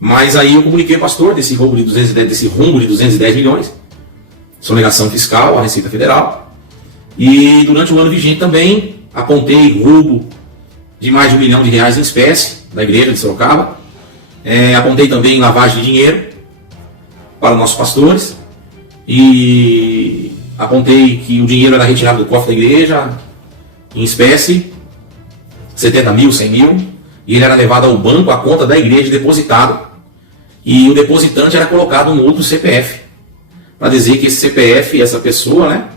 Mas aí eu comuniquei ao pastor desse rombo de 210 milhões, sonegação fiscal à Receita Federal. E durante o ano vigente também apontei roubo de mais de R$1 milhão em espécie da igreja de Sorocaba. Apontei também lavagem de dinheiro para nossos pastores. E apontei que o dinheiro era retirado do cofre da igreja em espécie, 70 mil, 100 mil, e ele era levado ao banco, à conta da igreja, depositado. E o depositante era colocado no outro CPF, para dizer que esse CPF, essa pessoa, né,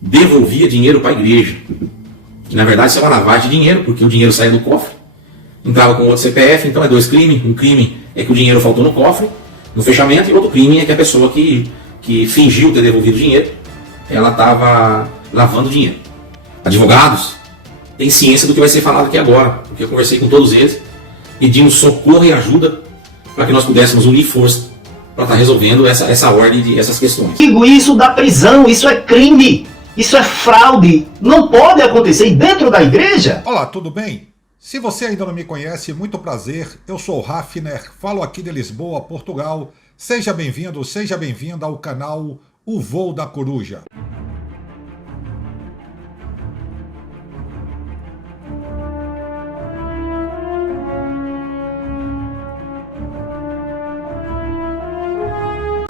devolvia dinheiro para a igreja. E, na verdade, isso é uma lavagem de dinheiro, porque o dinheiro saía do cofre, entrava com outro CPF, então é dois crimes. Um crime é que o dinheiro faltou no cofre, no fechamento, e outro crime é que a pessoa que fingiu ter devolvido o dinheiro, ela estava lavando dinheiro. Advogados têm ciência do que vai ser falado aqui agora, porque eu conversei com todos eles, pedimos socorro e ajuda para que nós pudéssemos unir força para estar resolvendo essa ordem essas questões. Isso dá prisão, isso é crime, isso é fraude, não pode acontecer dentro da igreja. Olá, tudo bem? Se você ainda não me conhece, muito prazer, eu sou o Hafner, falo aqui de Lisboa, Portugal. Seja bem-vindo, seja bem-vinda ao canal O Voo da Coruja.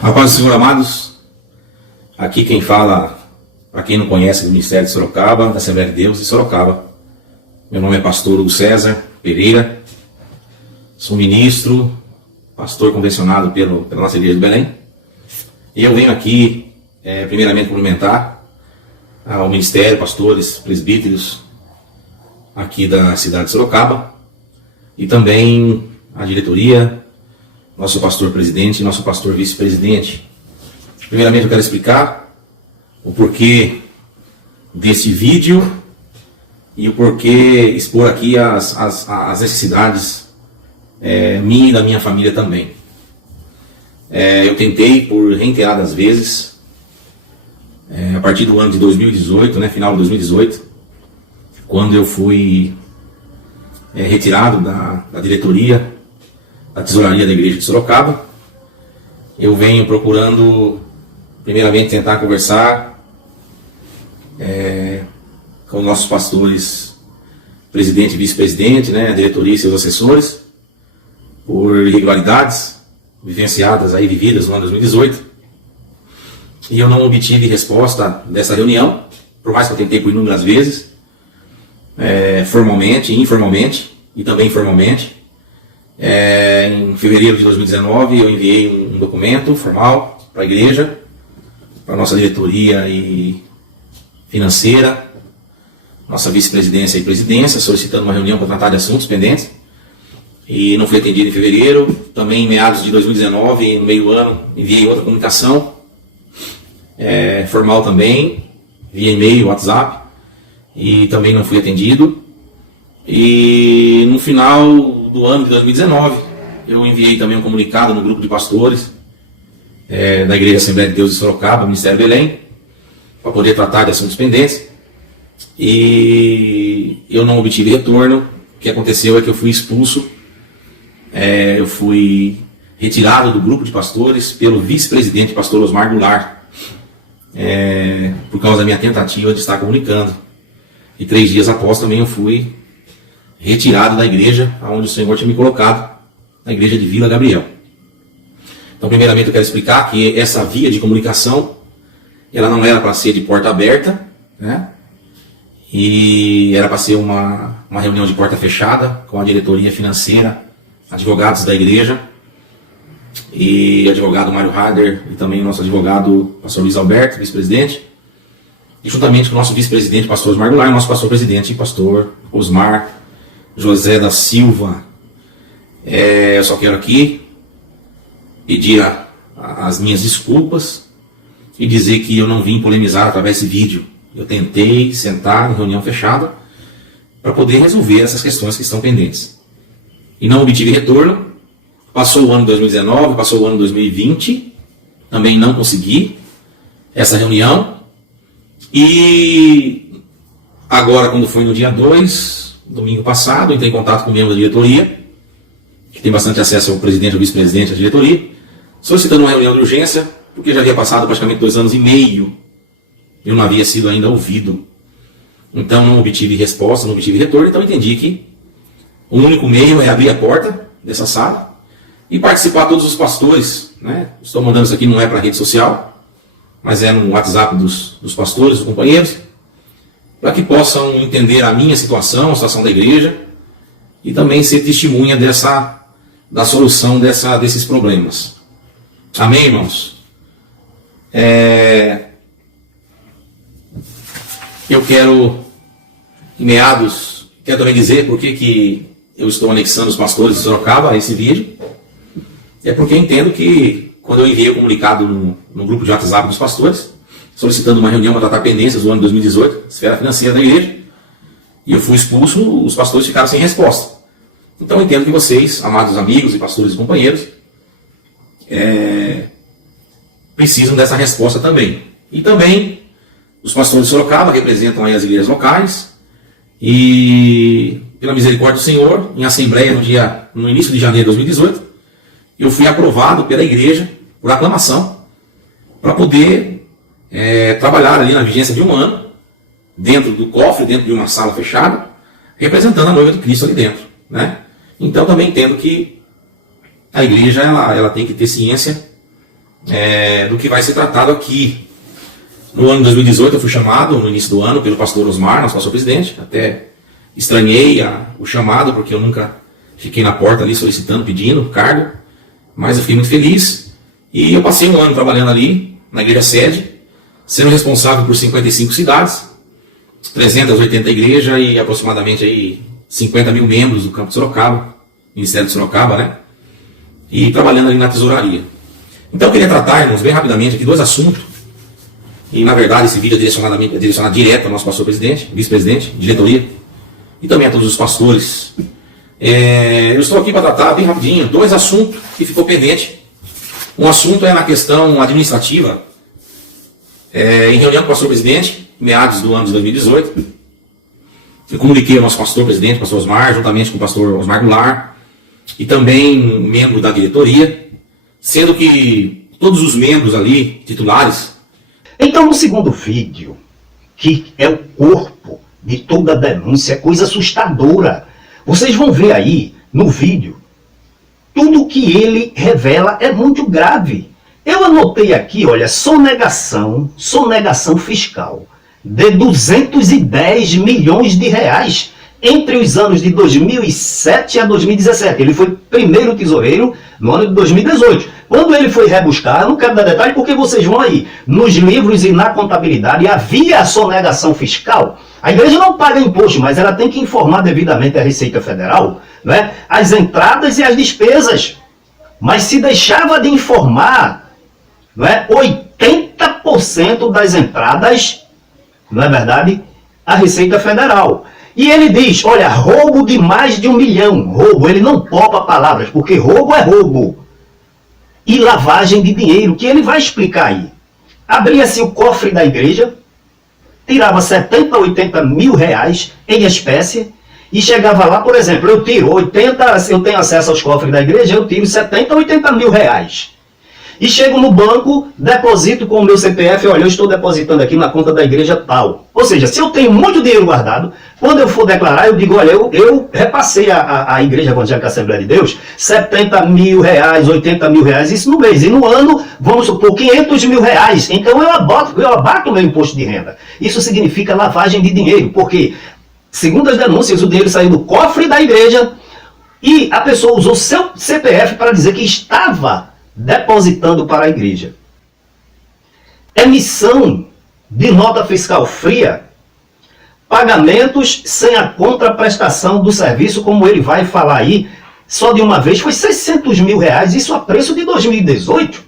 A paz do Senhor, amados. Aqui quem fala, para quem não conhece, do Ministério de Sorocaba, da Assembleia de Deus de Sorocaba. Meu nome é pastor Hugo César Pereira, sou ministro, pastor convencionado pela nossa igreja de Belém. E eu venho aqui, primeiramente, cumprimentar ao Ministério, pastores, presbíteros aqui da cidade de Sorocaba, e também a diretoria, nosso pastor presidente e nosso pastor vice-presidente. Primeiramente eu quero explicar o porquê desse vídeo e o porquê expor aqui as necessidades minha e da minha família também. Eu tentei por reiteradas vezes, a partir do ano de 2018, final de 2018, quando eu fui retirado da diretoria, da tesouraria da igreja de Sorocaba. Eu venho procurando, primeiramente, tentar conversar com nossos pastores, presidente e vice-presidente, a diretoria e seus assessores, por irregularidades vivenciadas, vividas no ano 2018. E eu não obtive resposta dessa reunião, por mais que eu tentei por inúmeras vezes, formalmente, informalmente e também informalmente. Em fevereiro de 2019 eu enviei um documento formal para a igreja, para a nossa diretoria e financeira, nossa vice-presidência e presidência, solicitando uma reunião para tratar de assuntos pendentes, e não fui atendido em fevereiro. Também em meados de 2019, no meio do ano, enviei outra comunicação formal também, via e-mail, WhatsApp, e também não fui atendido. E no final do ano de 2019, eu enviei também um comunicado no grupo de pastores da Igreja Assembleia de Deus de Sorocaba, Ministério Belém, para poder tratar de assuntos pendentes, e eu não obtive retorno. O que aconteceu é que eu fui expulso, eu fui retirado do grupo de pastores pelo vice-presidente, pastor Osmar Goulart, por causa da minha tentativa de estar comunicando. E 3 dias após também eu fui retirado da igreja onde o Senhor tinha me colocado, na igreja de Vila Gabriel. Então, primeiramente eu quero explicar que essa via de comunicação, ela não era para ser de porta aberta, e era para ser uma reunião de porta fechada, com a diretoria financeira, advogados da igreja, e advogado Mário Harder, e também o nosso advogado pastor Luiz Alberto, vice-presidente, e juntamente com o nosso vice-presidente, pastor Osmar Goulart, e o nosso pastor presidente, pastor Osmar José da Silva. Eu só quero aqui pedir as minhas desculpas e dizer que eu não vim polemizar através desse vídeo. Eu tentei sentar em reunião fechada para poder resolver essas questões que estão pendentes. E não obtive retorno. Passou o ano 2019, passou o ano 2020, também não consegui essa reunião. E agora, quando foi no dia 2, domingo passado, entrei em contato com o membro da diretoria que tem bastante acesso ao presidente, ao vice-presidente, à diretoria, solicitando uma reunião de urgência, porque já havia passado praticamente 2 anos e meio, e eu não havia sido ainda ouvido. Então não obtive resposta, não obtive retorno, então entendi que o único meio é abrir a porta dessa sala e participar todos os pastores, né? Estou mandando isso aqui, não é para rede social, mas é no WhatsApp dos pastores, dos companheiros, para que possam entender a minha situação, a situação da igreja, e também ser testemunha da solução desses problemas. Amém, irmãos? Eu quero, em meados, quero também dizer por que eu estou anexando os pastores de Sorocaba a esse vídeo. É porque eu entendo que, quando eu enviei o comunicado no grupo de WhatsApp dos pastores, solicitando uma reunião para tratar pendências do ano de 2018, esfera financeira da igreja, e eu fui expulso, os pastores ficaram sem resposta. Então eu entendo que vocês, amados amigos e pastores e companheiros, precisam dessa resposta também. E também os pastores de Sorocaba representam aí as igrejas locais, e pela misericórdia do Senhor, em assembleia no início de janeiro de 2018, eu fui aprovado pela igreja por aclamação para poder trabalhar ali na vigência de 1 ano, dentro do cofre, dentro de uma sala fechada, representando a noiva de Cristo ali dentro, né? Então também entendo que a igreja ela tem que ter ciência do que vai ser tratado aqui. No ano de 2018 eu fui chamado, no início do ano, pelo pastor Osmar, nosso pastor presidente. Até estranhei o chamado, porque eu nunca fiquei na porta ali solicitando, pedindo cargo, mas eu fiquei muito feliz. E eu passei 1 ano trabalhando ali, na igreja sede, sendo responsável por 55 cidades, 380 igrejas e aproximadamente aí 50 mil membros do campo de Sorocaba, Ministério de Sorocaba, né? E trabalhando ali na tesouraria. Então eu queria tratar, irmãos, bem rapidamente aqui 2 assuntos. E na verdade esse vídeo é direcionado direto ao nosso pastor presidente, vice-presidente, diretoria, e também a todos os pastores. Eu estou aqui para tratar bem rapidinho 2 assuntos que ficou pendente. Um assunto é na questão administrativa. Em reunião com o pastor presidente, meados do ano de 2018, eu comuniquei ao nosso pastor presidente, pastor Osmar, juntamente com o pastor Osmar Goulart, e também membro da diretoria, sendo que todos os membros ali, titulares. Então, no segundo vídeo, que é o corpo de toda a denúncia, é coisa assustadora. Vocês vão ver aí, no vídeo, tudo que ele revela é muito grave. Eu anotei aqui, olha, sonegação fiscal de 210 milhões de reais entre os anos de 2007 a 2017. Ele foi primeiro tesoureiro no ano de 2018. Quando ele foi rebuscar, eu não quero dar detalhe porque vocês vão aí, nos livros e na contabilidade havia a sonegação fiscal. A igreja não paga imposto, mas ela tem que informar devidamente à Receita Federal, né, as entradas e as despesas. Mas se deixava de informar, né, 80% das entradas, não é verdade, à Receita Federal. E ele diz, olha, roubo de mais de 1 milhão. Roubo, ele não poupa palavras, porque roubo é roubo. E lavagem de dinheiro, que ele vai explicar aí. Abria-se o cofre da igreja, tirava 70, 80 mil reais em espécie, e chegava lá, por exemplo, eu tenho acesso aos cofres da igreja, eu tiro 70, 80 mil reais. E chego no banco, deposito com o meu CPF, olha, eu estou depositando aqui na conta da igreja tal. Ou seja, se eu tenho muito dinheiro guardado, quando eu for declarar, eu digo, olha, eu repassei à Igreja Evangélica Assembleia de Deus 70 mil reais, 80 mil reais, isso no mês. E no ano, vamos supor, 500 mil reais. Então eu abato o meu imposto de renda. Isso significa lavagem de dinheiro, porque, segundo as denúncias, o dinheiro saiu do cofre da igreja e a pessoa usou seu CPF para dizer que estava depositando para a igreja. Emissão de nota fiscal fria, pagamentos sem a contraprestação do serviço, como ele vai falar aí, só de uma vez foi 600 mil reais, isso a preço de 2018.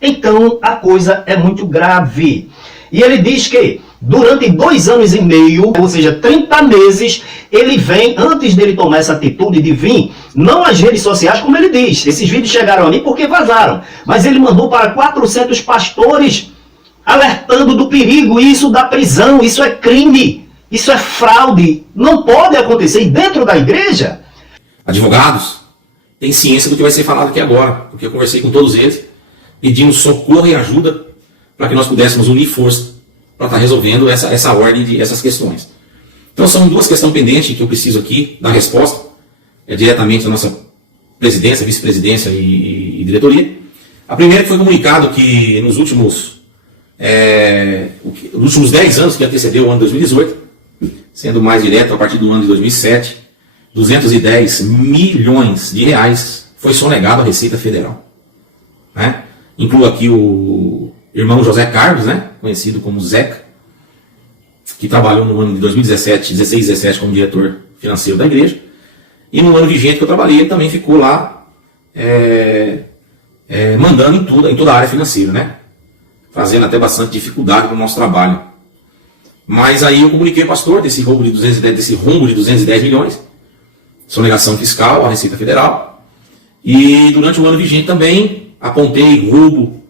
Então a coisa é muito grave. E ele diz que durante 2 anos e meio, ou seja, 30 meses, ele vem, antes dele tomar essa atitude de vir, não às redes sociais, como ele diz. Esses vídeos chegaram ali porque vazaram. Mas ele mandou para 400 pastores, alertando do perigo, isso da prisão, isso é crime, isso é fraude. Não pode acontecer. E dentro da igreja, advogados tem ciência do que vai ser falado aqui agora, porque eu conversei com todos eles, pedindo socorro e ajuda para que nós pudéssemos unir força para estar resolvendo essa ordem, essas questões. Então são duas questões pendentes que eu preciso aqui dar resposta, diretamente da nossa presidência, vice-presidência e diretoria. A primeira que foi comunicado que nos últimos 10 anos que antecedeu o ano 2018, sendo mais direto a partir do ano de 2007, 210 milhões de reais foi sonegado à Receita Federal. Né? Incluo aqui o irmão José Carlos, né? Conhecido como Zeca, que trabalhou no ano de 2017, 16 e 17 como diretor financeiro da igreja. E no ano vigente que eu trabalhei, ele também ficou lá mandando em toda a área financeira, né? Fazendo até bastante dificuldade para o nosso trabalho. Mas aí eu comuniquei ao pastor desse rombo de 210 milhões, sonegação fiscal à Receita Federal. E durante o ano vigente também apontei roubo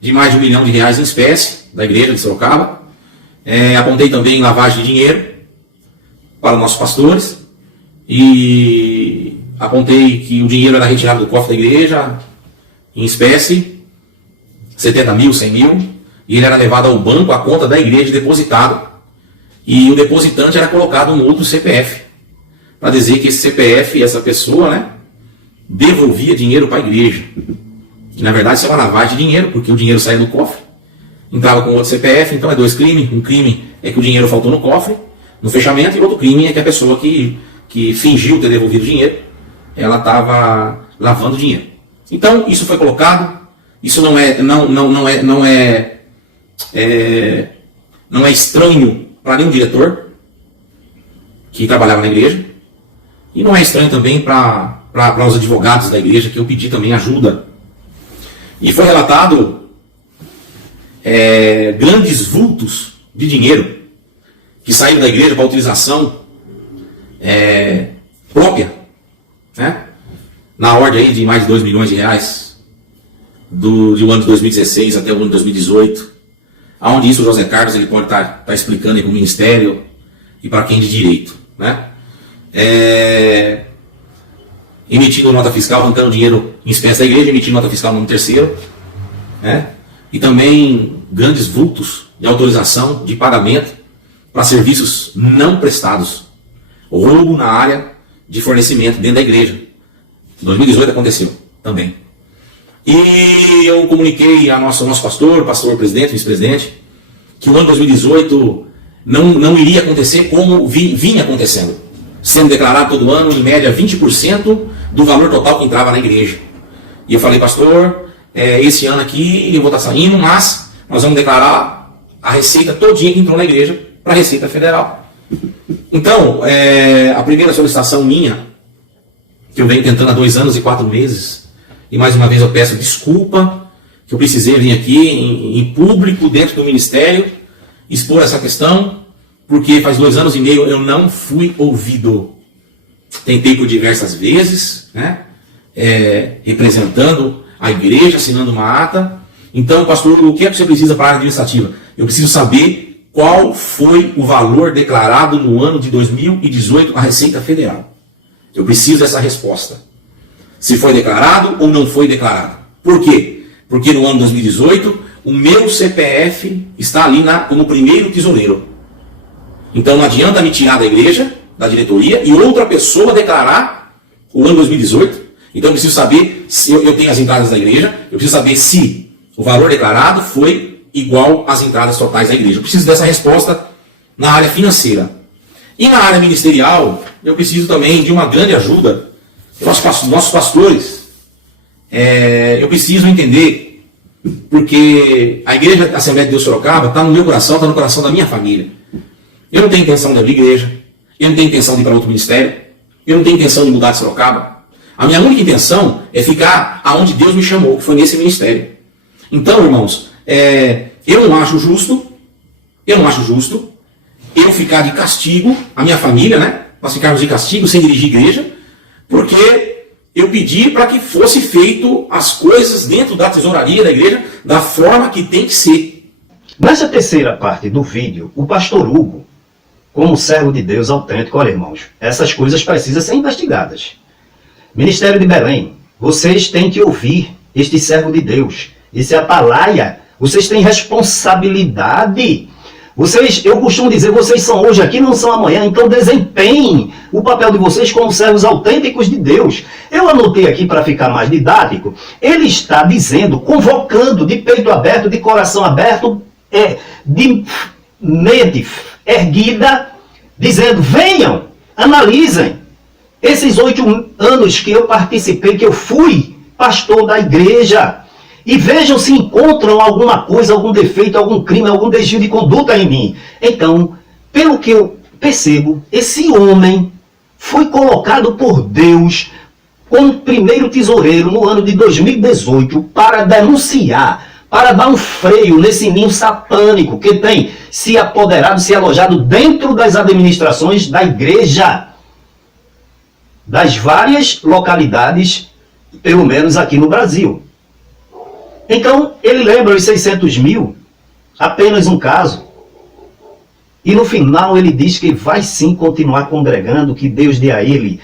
de mais de R$1 milhão em espécie da igreja de Sorocaba. Apontei também lavagem de dinheiro para os nossos pastores. E apontei que o dinheiro era retirado do cofre da igreja em espécie, 70 mil, 100 mil, e ele era levado ao banco, à conta da igreja, depositado. E o depositante era colocado no outro CPF, para dizer que esse CPF, essa pessoa, né, devolvia dinheiro para a igreja. E, na verdade, isso é uma lavagem de dinheiro, porque o dinheiro saía do cofre, entrava com outro CPF, então é dois crimes. Um crime é que o dinheiro faltou no cofre, no fechamento, e outro crime é que a pessoa que fingiu ter devolvido dinheiro, ela estava lavando dinheiro. Então, isso foi colocado, isso não é estranho para nenhum diretor que trabalhava na igreja, e não é estranho também para os advogados da igreja, que eu pedi também ajuda. E foi relatado grandes vultos de dinheiro que saíram da igreja para utilização própria, né? Na ordem aí de mais de 2 milhões de reais do ano de 2016 até o ano de 2018, aonde isso o José Carlos ele pode estar explicando aí para o Ministério e para quem de direito, né? Emitindo nota fiscal, arrancando dinheiro em espécie da igreja, emitindo nota fiscal no nome terceiro, né? E também grandes vultos de autorização de pagamento para serviços não prestados, roubo na área de fornecimento dentro da igreja. Em 2018 aconteceu também. E eu comuniquei a nosso pastor presidente, vice-presidente, que o ano 2018 não iria acontecer como vinha acontecendo, sendo declarado todo ano, em média, 20% do valor total que entrava na igreja. E eu falei, pastor, esse ano aqui eu vou estar saindo, mas nós vamos declarar a receita todinha que entrou na igreja para a Receita Federal. Então, a primeira solicitação minha, que eu venho tentando há 2 anos e 4 meses, e mais uma vez eu peço desculpa, que eu precisei vir aqui em público, dentro do ministério, expor essa questão, porque faz 2 anos e meio eu não fui ouvido. Tentei por diversas vezes, né, representando a igreja, assinando uma ata. Então, pastor, o que é que você precisa para a área administrativa? Eu preciso saber qual foi o valor declarado no ano de 2018 à Receita Federal. Eu preciso dessa resposta. Se foi declarado ou não foi declarado. Por quê? Porque no ano de 2018, o meu CPF está ali como primeiro tesoureiro. Então não adianta me tirar da igreja, da diretoria, e outra pessoa declarar o ano 2018. Então eu preciso saber se eu tenho as entradas da igreja, eu preciso saber se o valor declarado foi igual às entradas totais da igreja. Eu preciso dessa resposta na área financeira. E na área ministerial, eu preciso também de uma grande ajuda. Nossos pastores, eu preciso entender, porque a Igreja da Assembleia de Deus Sorocaba está no meu coração, está no coração da minha família. Eu não tenho intenção de abrir igreja, eu não tenho intenção de ir para outro ministério, eu não tenho intenção de mudar de Sorocaba. A minha única intenção é ficar aonde Deus me chamou, que foi nesse ministério. Então, irmãos, eu não acho justo eu ficar de castigo, a minha família, né? Nós ficarmos de castigo sem dirigir igreja, porque eu pedi para que fosse feito as coisas dentro da tesouraria da igreja da forma que tem que ser. Nessa terceira parte do vídeo, o pastor Hugo, como servo de Deus autêntico, olha irmãos, essas coisas precisam ser investigadas. Ministério de Belém, vocês têm que ouvir este servo de Deus, esse atalaia. Vocês têm responsabilidade. Eu costumo dizer, vocês são hoje aqui, não são amanhã, então desempenhem o papel de vocês como servos autênticos de Deus. Eu anotei aqui para ficar mais didático, ele está dizendo, convocando de peito aberto, de coração aberto, de mente erguida, dizendo, venham, analisem. Esses 8 anos que eu participei, que eu fui pastor da igreja, e vejam se encontram alguma coisa, algum defeito, algum crime, algum desvio de conduta em mim. Então, pelo que eu percebo, esse homem foi colocado por Deus como primeiro tesoureiro no ano de 2018 para denunciar, para dar um freio nesse ninho satânico que tem se apoderado, se alojado dentro das administrações da igreja, das várias localidades, pelo menos aqui no Brasil. Então, ele lembra os 600 mil, apenas um caso. E no final ele diz que vai sim continuar congregando, que Deus dê a ele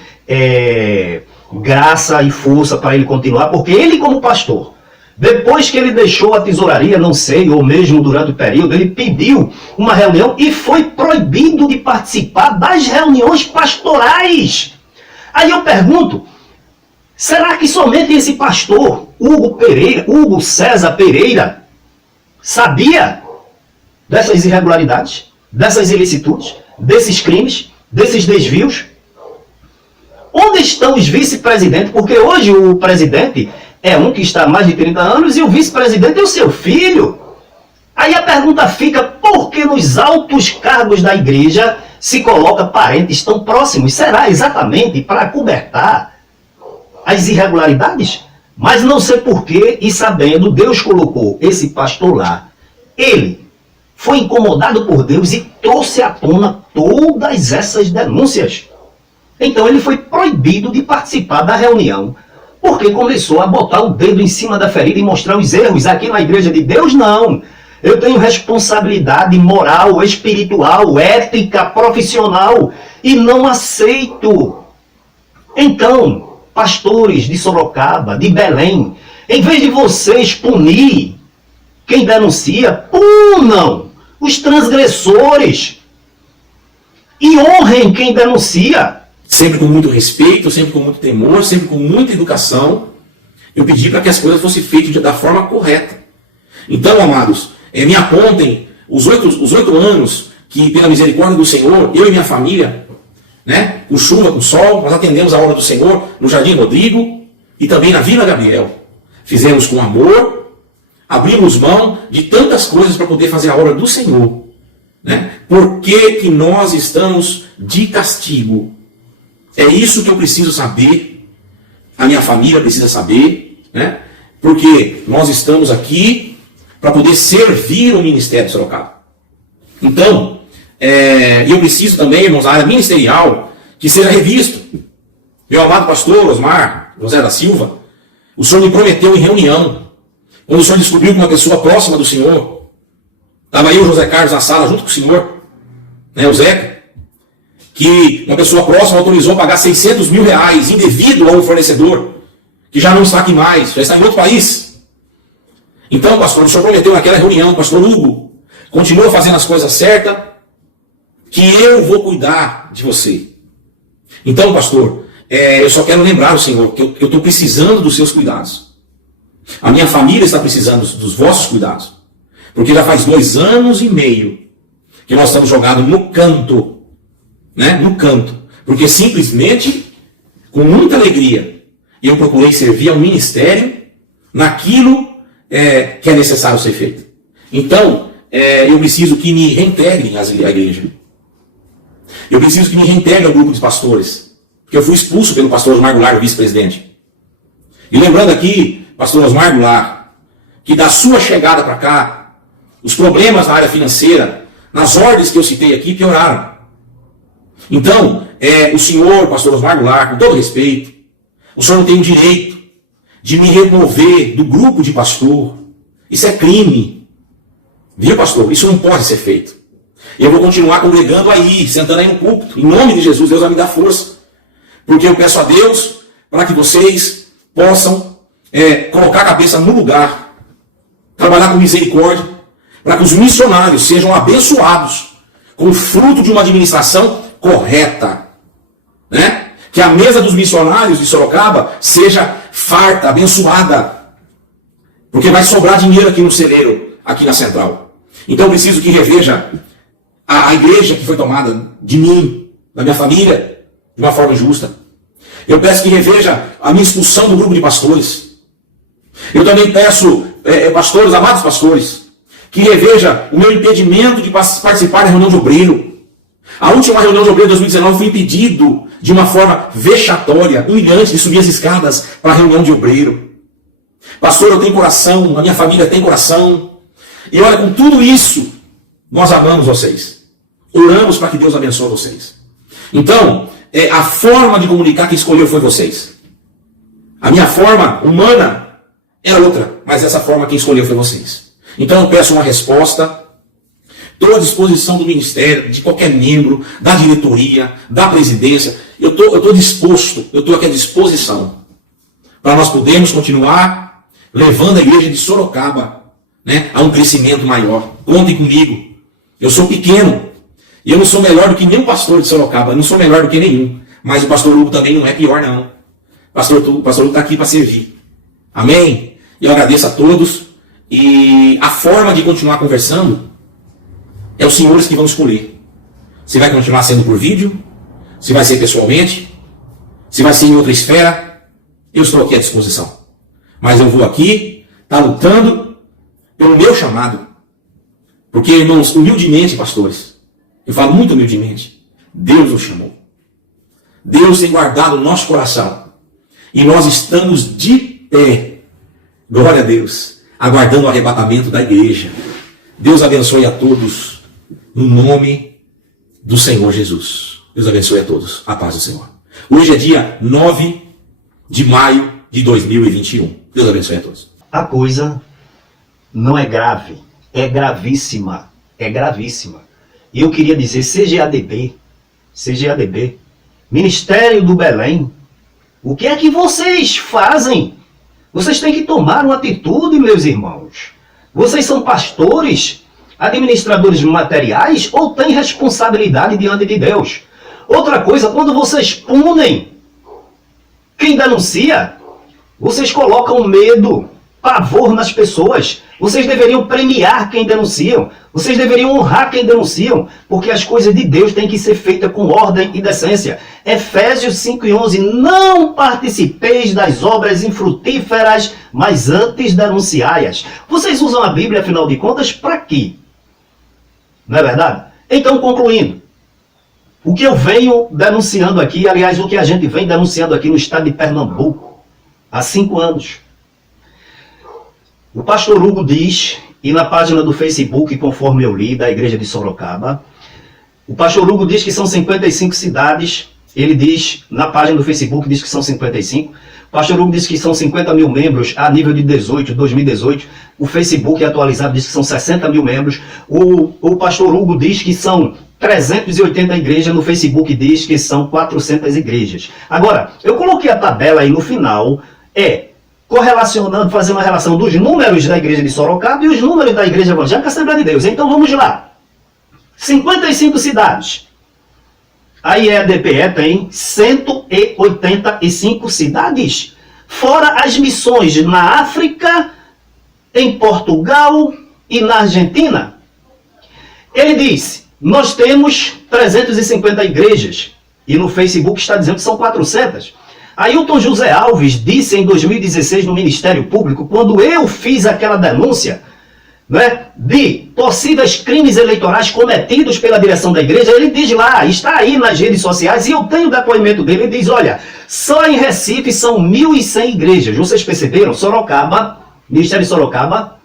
graça e força para ele continuar, porque ele como pastor, depois que ele deixou a tesouraria, não sei, ou mesmo durante o período, ele pediu uma reunião e foi proibido de participar das reuniões pastorais. Aí eu pergunto, será que somente esse pastor, Hugo César Pereira, sabia dessas irregularidades, dessas ilicitudes, desses crimes, desses desvios? Onde estão os vice-presidentes? Porque hoje o presidente é um que está há mais de 30 anos e o vice-presidente é o seu filho. Aí a pergunta fica, por que nos altos cargos da igreja se coloca parentes tão próximos? Será exatamente para acobertar as irregularidades? Mas não sei porquê, e sabendo, Deus colocou esse pastor lá. Ele foi incomodado por Deus e trouxe à tona todas essas denúncias. Então ele foi proibido de participar da reunião, porque começou a botar o dedo em cima da ferida e mostrar os erros. Aqui na igreja de Deus, não. Eu tenho responsabilidade moral, espiritual, ética, profissional, e não aceito. Então, pastores de Sorocaba, de Belém, em vez de vocês punir quem denuncia, punam os transgressores e honrem quem denuncia. Sempre com muito respeito, sempre com muito temor, sempre com muita educação, eu pedi para que as coisas fossem feitas da forma correta. Então, amados, me apontem os 8 anos que, pela misericórdia do Senhor, eu e minha família, né, com chuva, com sol, nós atendemos a obra do Senhor no Jardim Rodrigo e também na Vila Gabriel. Fizemos com amor, abrimos mão de tantas coisas para poder fazer a obra do Senhor. Né? Por que nós estamos de castigo? É isso que eu preciso saber, a minha família precisa saber, né? Porque nós estamos aqui para poder servir o Ministério de Sorocaba. Então, eu preciso também, irmãos, na área ministerial, que seja revisto. Meu amado pastor Osmar José da Silva, o senhor me prometeu em reunião, quando o senhor descobriu que uma pessoa próxima do senhor, estava aí o José Carlos na sala junto com o senhor, né, o Zeca, que uma pessoa próxima autorizou a pagar 600 mil reais indevido a um fornecedor, que já não está aqui mais, já está em outro país. Então, pastor, o senhor prometeu naquela reunião, pastor Hugo, continua fazendo as coisas certas, que eu vou cuidar de você. Então, pastor, eu só quero lembrar o Senhor que eu estou precisando dos seus cuidados. A minha família está precisando dos vossos cuidados. Porque já faz 2 anos e meio que nós estamos jogados no canto. Né? No canto. Porque simplesmente, com muita alegria, eu procurei servir ao ministério naquilo que é necessário ser feito. Então, eu preciso que me reintegrem à igreja. Eu preciso que me reintegre ao grupo de pastores. Porque eu fui expulso pelo pastor Osmar Goulart, vice-presidente. E lembrando aqui, pastor Osmar Goulart, que da sua chegada para cá, os problemas na área financeira, nas ordens que eu citei aqui, pioraram. Então, o senhor, pastor Osmar Goulart, com todo respeito, o senhor não tem o direito de me remover do grupo de pastor. Isso é crime. Viu, pastor? Isso não pode ser feito. Eu vou continuar congregando aí, sentando aí no púlpito. Em nome de Jesus, Deus vai me dar força. Porque eu peço a Deus para que vocês possam colocar a cabeça no lugar, trabalhar com misericórdia, para que os missionários sejam abençoados com o fruto de uma administração correta, né? Que a mesa dos missionários de Sorocaba seja farta, abençoada, porque vai sobrar dinheiro aqui no celeiro, aqui na central. Então eu preciso que reveja a igreja que foi tomada de mim, da minha família, de uma forma injusta. Eu peço que reveja a minha expulsão do grupo de pastores. Eu também peço, pastores, amados pastores, que reveja o meu impedimento de participar da reunião de obreiro. A última reunião de obreiro de 2019 fui impedido de uma forma vexatória, humilhante, de subir as escadas para a reunião de obreiro. Pastor, eu tenho coração, a minha família tem coração. E olha, com tudo isso, nós amamos vocês. Oramos para que Deus abençoe vocês. Então, a forma de comunicar que escolheu foi vocês. A minha forma humana era outra, mas essa forma quem escolheu foi vocês. Então eu peço uma resposta. Estou à disposição do ministério, de qualquer membro, da diretoria, da presidência. Eu estou disposto, eu estou aqui à disposição para nós podermos continuar levando a igreja de Sorocaba, né, a um crescimento maior. Contem comigo. Eu sou pequeno. E eu não sou melhor do que nenhum pastor de Sorocaba. Eu não sou melhor do que nenhum. Mas o pastor Hugo também não é pior, não. O pastor Hugo está aqui para servir. Amém? Eu agradeço a todos. E a forma de continuar conversando é os senhores que vão escolher. Se vai continuar sendo por vídeo, se vai ser pessoalmente, se vai ser em outra esfera, eu estou aqui à disposição. Mas eu vou aqui, lutando pelo meu chamado. Porque, irmãos, humildemente, pastores, eu falo muito humildemente, Deus nos chamou. Deus tem guardado o nosso coração. E nós estamos de pé, glória a Deus, aguardando o arrebatamento da igreja. Deus abençoe a todos, no nome do Senhor Jesus. Deus abençoe a todos. A paz do Senhor. Hoje é dia 9 de maio de 2021. Deus abençoe a todos. A coisa não é grave, é gravíssima. É gravíssima. E eu queria dizer, CGADB, Ministério do Belém, o que é que vocês fazem? Vocês têm que tomar uma atitude, meus irmãos. Vocês são pastores, administradores materiais ou têm responsabilidade diante de Deus? Outra coisa, quando vocês punem quem denuncia, vocês colocam medo, pavor nas pessoas. Vocês deveriam premiar quem denunciam. Vocês deveriam honrar quem denunciam, porque as coisas de Deus têm que ser feitas com ordem e decência. Efésios 5:11, não participeis das obras infrutíferas, mas antes denunciai-as. Vocês usam a Bíblia, afinal de contas, para quê? Não é verdade? Então, concluindo, o que eu venho denunciando aqui, aliás, o que a gente vem denunciando aqui no estado de Pernambuco, há 5 anos. O pastor Hugo diz, e na página do Facebook, conforme eu li, da igreja de Sorocaba, o pastor Hugo diz que são 55 cidades, ele diz, na página do Facebook, diz que são 55, o pastor Hugo diz que são 50 mil membros a nível de 2018, o Facebook atualizado diz que são 60 mil membros, o pastor Hugo diz que são 380 igrejas, no Facebook diz que são 400 igrejas. Agora, eu coloquei a tabela aí no final, correlacionando, fazendo uma relação dos números da igreja de Sorocaba e os números da igreja evangélica Assembleia de Deus. Então vamos lá. 55 cidades. A IEDPE tem 185 cidades. Fora as missões na África, em Portugal e na Argentina. Ele disse, nós temos 350 igrejas. E no Facebook está dizendo que são 400. Ailton José Alves disse em 2016 no Ministério Público, quando eu fiz aquela denúncia, né, de possíveis crimes eleitorais cometidos pela direção da igreja, ele diz lá, está aí nas redes sociais, e eu tenho o depoimento dele, ele diz, olha, só em Recife são 1.100 igrejas. Vocês perceberam? Sorocaba, Ministério de Sorocaba,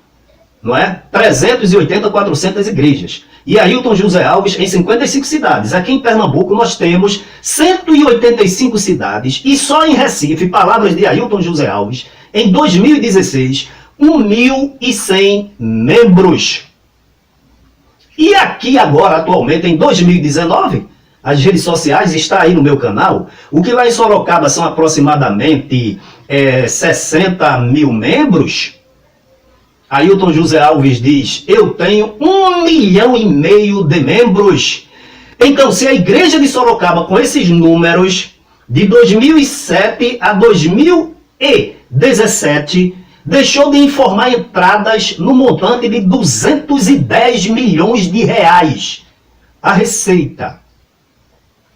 não é? 380, 400 igrejas. E Ailton José Alves em 55 cidades. Aqui em Pernambuco nós temos 185 cidades e só em Recife, palavras de Ailton José Alves, em 2016, 1.100 membros. E aqui agora, atualmente, em 2019, as redes sociais, está aí no meu canal. O que lá em Sorocaba são aproximadamente 60 mil membros. Ailton José Alves diz, eu tenho 1,5 milhão de membros. Então, se a igreja de Sorocaba, com esses números, de 2007 a 2017, deixou de informar entradas no montante de 210 milhões de reais. A receita,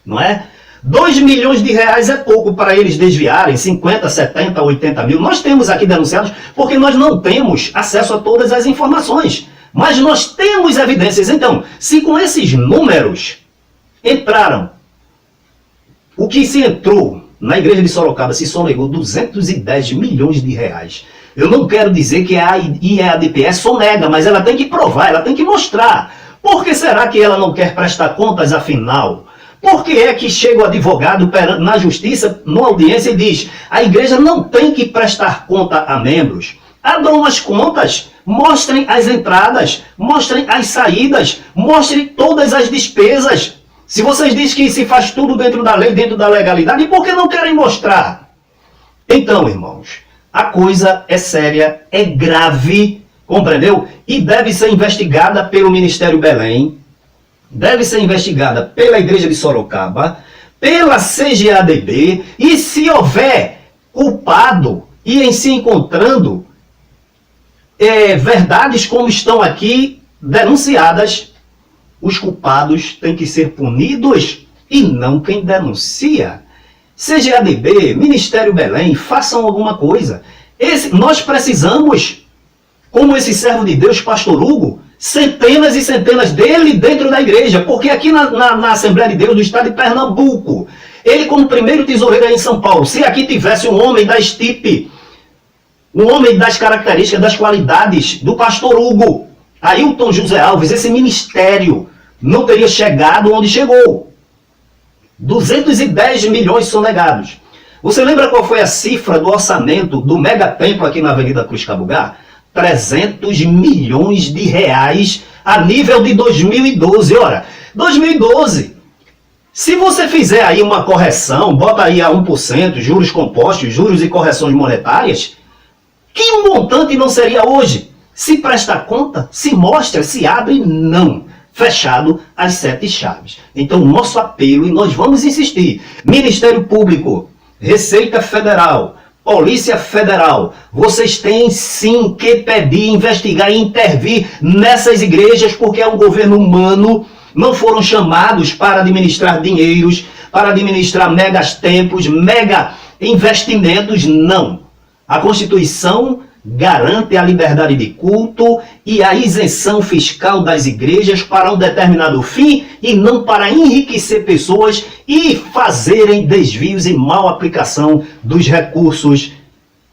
não é? 2 milhões de reais é pouco para eles desviarem 50, 70, 80 mil. Nós temos aqui denunciados porque nós não temos acesso a todas as informações. Mas nós temos evidências. Então, se com esses números entraram, o que se entrou na igreja de Sorocaba se sonegou 210 milhões de reais. Eu não quero dizer que a IEADPE sonega, mas ela tem que provar, ela tem que mostrar. Por que será que ela não quer prestar contas, afinal? Por que é que chega o advogado na justiça, numa audiência, e diz a igreja não tem que prestar conta a membros? Abram as contas, mostrem as entradas, mostrem as saídas, mostrem todas as despesas. Se vocês dizem que se faz tudo dentro da lei, dentro da legalidade, por que não querem mostrar? Então, irmãos, a coisa é séria, é grave, compreendeu? E deve ser investigada pelo Ministério Belém, deve ser investigada pela Igreja de Sorocaba, pela CGADB, e se houver culpado e em se encontrando verdades como estão aqui denunciadas, os culpados têm que ser punidos e não quem denuncia. CGADB, Ministério Belém, façam alguma coisa. Nós precisamos, como esse servo de Deus, Pastor Hugo, centenas e centenas dele dentro da igreja, porque aqui na Assembleia de Deus do estado de Pernambuco, ele como primeiro tesoureiro aí em São Paulo, se aqui tivesse um homem da estipe, um homem das características, das qualidades do Pastor Hugo, Ailton José Alves, esse ministério não teria chegado onde chegou. 210 milhões sonegados. Você lembra qual foi a cifra do orçamento do mega templo aqui na Avenida Cruz Cabugá? 300 milhões de reais a nível de 2012. Ora, 2012, se você fizer aí uma correção, bota aí a 1%, juros compostos, juros e correções monetárias, que montante não seria hoje? Se presta conta, se mostra, se abre, não. Fechado as 7 chaves. Então, nosso apelo, e nós vamos insistir, Ministério Público, Receita Federal, Polícia Federal, vocês têm sim que pedir, investigar e intervir nessas igrejas, porque é um governo humano, não foram chamados para administrar dinheiros, para administrar megas templos, mega investimentos, não. A Constituição garante a liberdade de culto e a isenção fiscal das igrejas para um determinado fim e não para enriquecer pessoas e fazerem desvios e mal aplicação dos recursos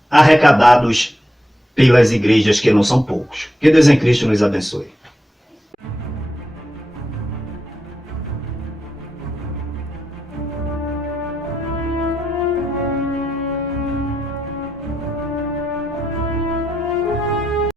arrecadados pelas igrejas, que não são poucos. Que Deus em Cristo nos abençoe.